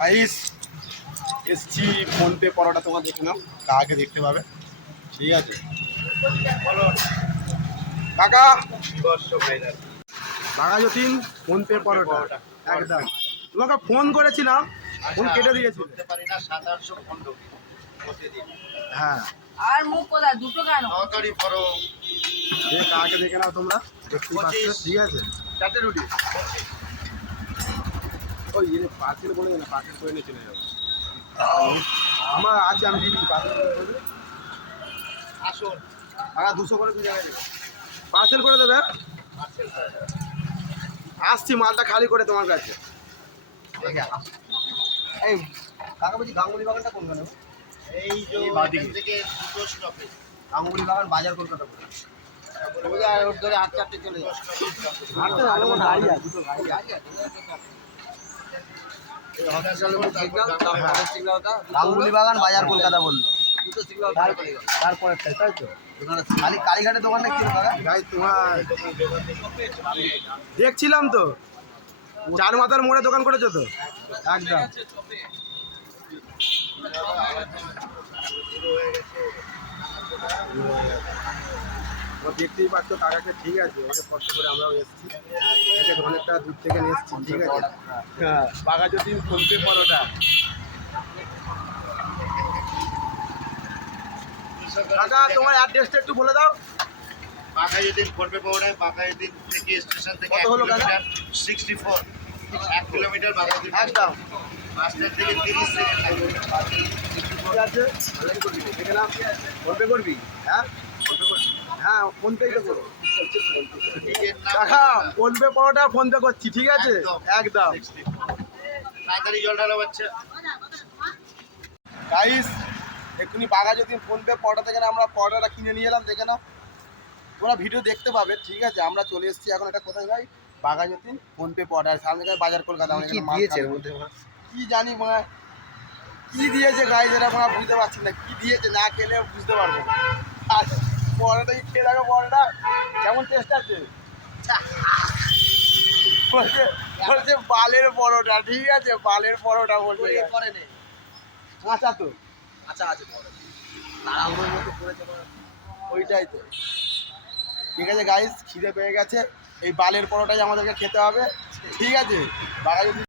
Guys এসছি PhonePe পরোটা তোমার দেখে নাও কাকে দেখতে পাবে। ঠিক আছে? বলো কাকা? কাকা যতীন ফোনপে পরোটা একদম। তোমাকে ফোন করেছিলাম ফোন কেটে দিয়েছিল। হ্যাঁ। আর মুখ কোথায়? দুটো কেন? তাড়াতাড়ি এ কাকে দেখে নাও তোমরা। ঠিক আছে? চারটে রুটি। ওই ইয়ে পার্সেল বলে না পার্সেল করে নিয়ে চলে যাব আমার আছে আমি দিচ্ছি পার্সেল করে দেবে আসুন কাকা দুশো করে পার্সেল করে দেবে আসছি মালটা খালি করে তোমার কাছে এই কাকা বলছি গাঙ্গুলি বাগানটা কোন গানে এই যে থেকে দুটো স্টপে গাঙ্গুলি বাগান বাজার কলকাতা ধরে আট চারটে চলে যাবে দুটো গাড়ি আছে গাঙ্গুলি বাগান বাজার কলকাতা বলল। তারপরে তাই তো? কালী কালীঘাটের দোকানটা কি দাদা তোমার দেখছিলাম তো। চার মাথার মোড়ে দোকান করেছ তো? একদম। তোমরা দেখতেই পাচ্ছ কাকাকে ঠিক আছে অনেক কষ্ট করে আমরাও এসেছি। ঠিক আছে অনেকটা দূর থেকে এসেছি ঠিক আছে? হ্যাঁ বাঘা যদি ফোনপে পরোটা কাকা তোমার অ্যাড্রেসটা একটু বলে দাও। বাঁকাইদিন ফোনপে পাওয়ায় বাঁকাইদিন থেকে স্টেশন থেকে কত হলো দাদা? সিক্সটি ফোর এক কিলোমিটার বাঁকাইদিন একদম। থেকে তিরিশ সেকেন্ড লাগবে। ঠিক আছে না ফোনপে করবি? হ্যাঁ? হ্যাঁ ফোনপেই তো করব। কাকা ফোনপে পরোটা ফোনপে করছি ঠিক আছে? একদম। 64 তাড়াতাড়ি জল ঢালা বাচ্চা। গাইস এক্ষুনি বাঘা যদি ফোনপে পরোটা থেকে আমরা পরোটাটা কিনে নিয়ে এলাম দেখে নাও। তোমরা ভিডিও দেখতে পাবে ঠিক আছে? আমরা চলে এসেছি এখন এটা কোথায় ভাই? বাঘা যতীন ফোনপে পরোটা। আর সামনে বাজার কলকাতা কি জানি মা কি দিয়েছে গাইজ এরা মা বুঝতে পারছি না কি দিয়েছে না খেলে বুঝতে পারব না। কি খেয়ে দেখো পরোটা। কেমন টেস্ট আছে? বলছে বলছে বালের পরোটা ঠিক আছে বালের পরোটা বলছে। কাঁচা তো। আচ্ছা আছে ওইটাই তো। ঠিক আছে গাইস খিদে পেয়ে গেছে। এই বালের পরোটাই আমাদেরকে খেতে হবে। ঠিক আছে বাঘা যদি